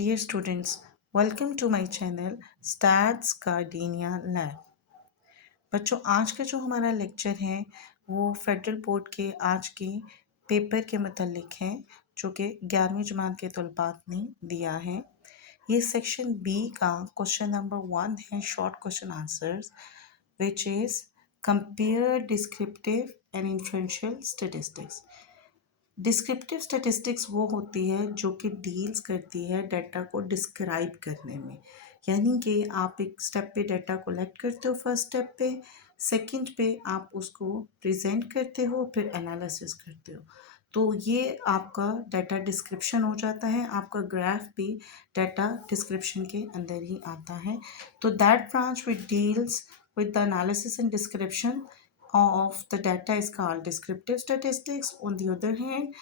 Dear students, welcome to my channel Stats Gardenia Lab। बच्चों, आज का जो हमारा लेक्चर है वो फेडरल बोर्ड के आज के पेपर के मतलब है जो कि 11वीं जमात के तलबात ने दिया है। ये सेक्शन बी का क्वेश्चन नंबर 1 है, short question answers, which is compare descriptive and influential statistics. Descriptive statistics वो होती है जो कि डील्स करती है डाटा को डिस्क्राइब करने में, यानी कि आप एक स्टेप पे डाटा कलेक्ट करते हो, फर्स्ट स्टेप पे, सेकंड पे आप उसको प्रेजेंट करते हो, फिर एनालिसिस करते हो। तो ये आपका डाटा डिस्क्रिप्शन हो जाता है, आपका ग्राफ भी डाटा डिस्क्रिप्शन के अंदर ही आता है। तो that branch which deals with the analysis and description of the data is called descriptive statistics. On the other hand,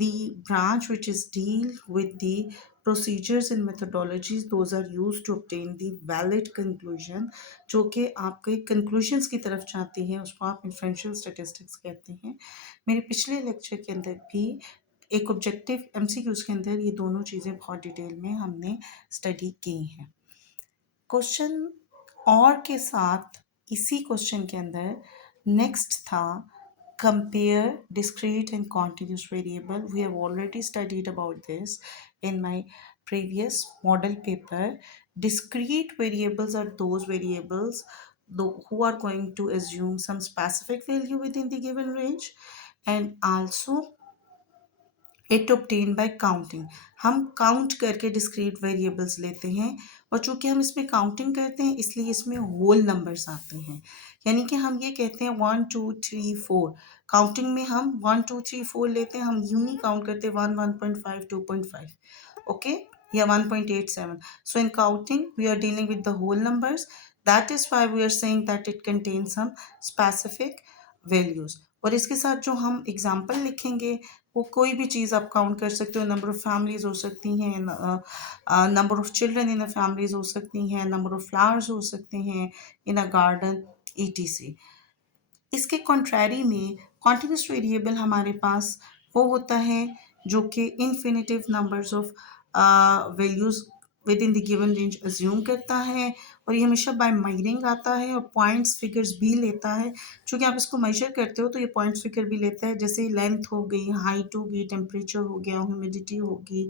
the branch which is deal with the procedures and methodologies, those are used to obtain the valid conclusion, जो कि आपके conclusions की तरफ जाती है, उसको आप inferential statistics कहते हैं। मेरे पिछले लेक्चर के अंदर भी एक ऑब्जेक्टिव MCQs के अंदर ये दोनों चीज़ें बहुत डिटेल में हमने स्टडी की हैं। क्वेश्चन और के साथ इसी क्वेश्चन के अंदर नेक्स्ट था compare discrete and continuous variable. We have already studied about this in my previous model paper. Discrete variables are those variables who are going to assume some specific value within the given range, and also it obtained bye counting. हम count करके discrete variables लेते हैं, और चूंकि हम इसमें counting करते हैं इसलिए इसमें होल नंबर्स आते हैं। यानी कि हम ये कहते हैं 1 2 3 4, काउंटिंग में हम 1 2 3 4 लेते हैं, हम यूं नहीं काउंट करते 1 1.5 2.5, ओके, या 1.87। So in counting we are dealing with the whole numbers, that is why we are saying that it contain some specific values. और इसके साथ जो हम एग्जाम्पल लिखेंगे वो कोई भी चीज़ आप काउंट कर सकते हो, नंबर ऑफ फैमिलीज हो सकती हैं, number of children in a families हो सकती हैं, नंबर ऑफ फ्लावर्स हो सकते हैं इन अ गार्डन, ईटीसी। इसके कॉन्ट्रैरी में कॉन्टिन्यूस वेरिएबल हमारे पास वो होता है जो कि infinitive numbers of values with in the given range assume करता है, और ये हमेशा बाय मेजरिंग आता है और पॉइंट्स फिगर्स भी लेता है। चूँकि आप इसको मेजर करते हो तो ये पॉइंट्स फिगर भी लेता है, जैसे लेंथ हो गई, हाइट होगी, टेम्परेचर हो गया, ह्यूमिडिटी होगी,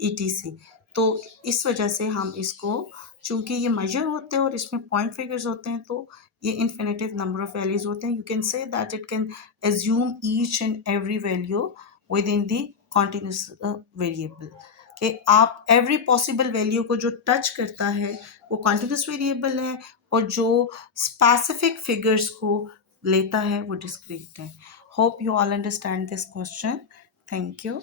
ईटीसी। तो इस वजह से हम इसको, चूँकि ये मेजर होते हैं और इसमें पॉइंट फिगर्स होते हैं, तो ये इन्फिनिटिव नंबर ऑफ वैल्यूज होते हैं। You can say that it can assume each and every value with in the continuous variable, कि आप एवरी पॉसिबल वैल्यू को जो टच करता है वो कॉन्टिन्यूस वेरिएबल है, और जो स्पेसिफिक फिगर्स को लेता है वो डिस्क्रीट है। Hope you all understand this question. Thank you.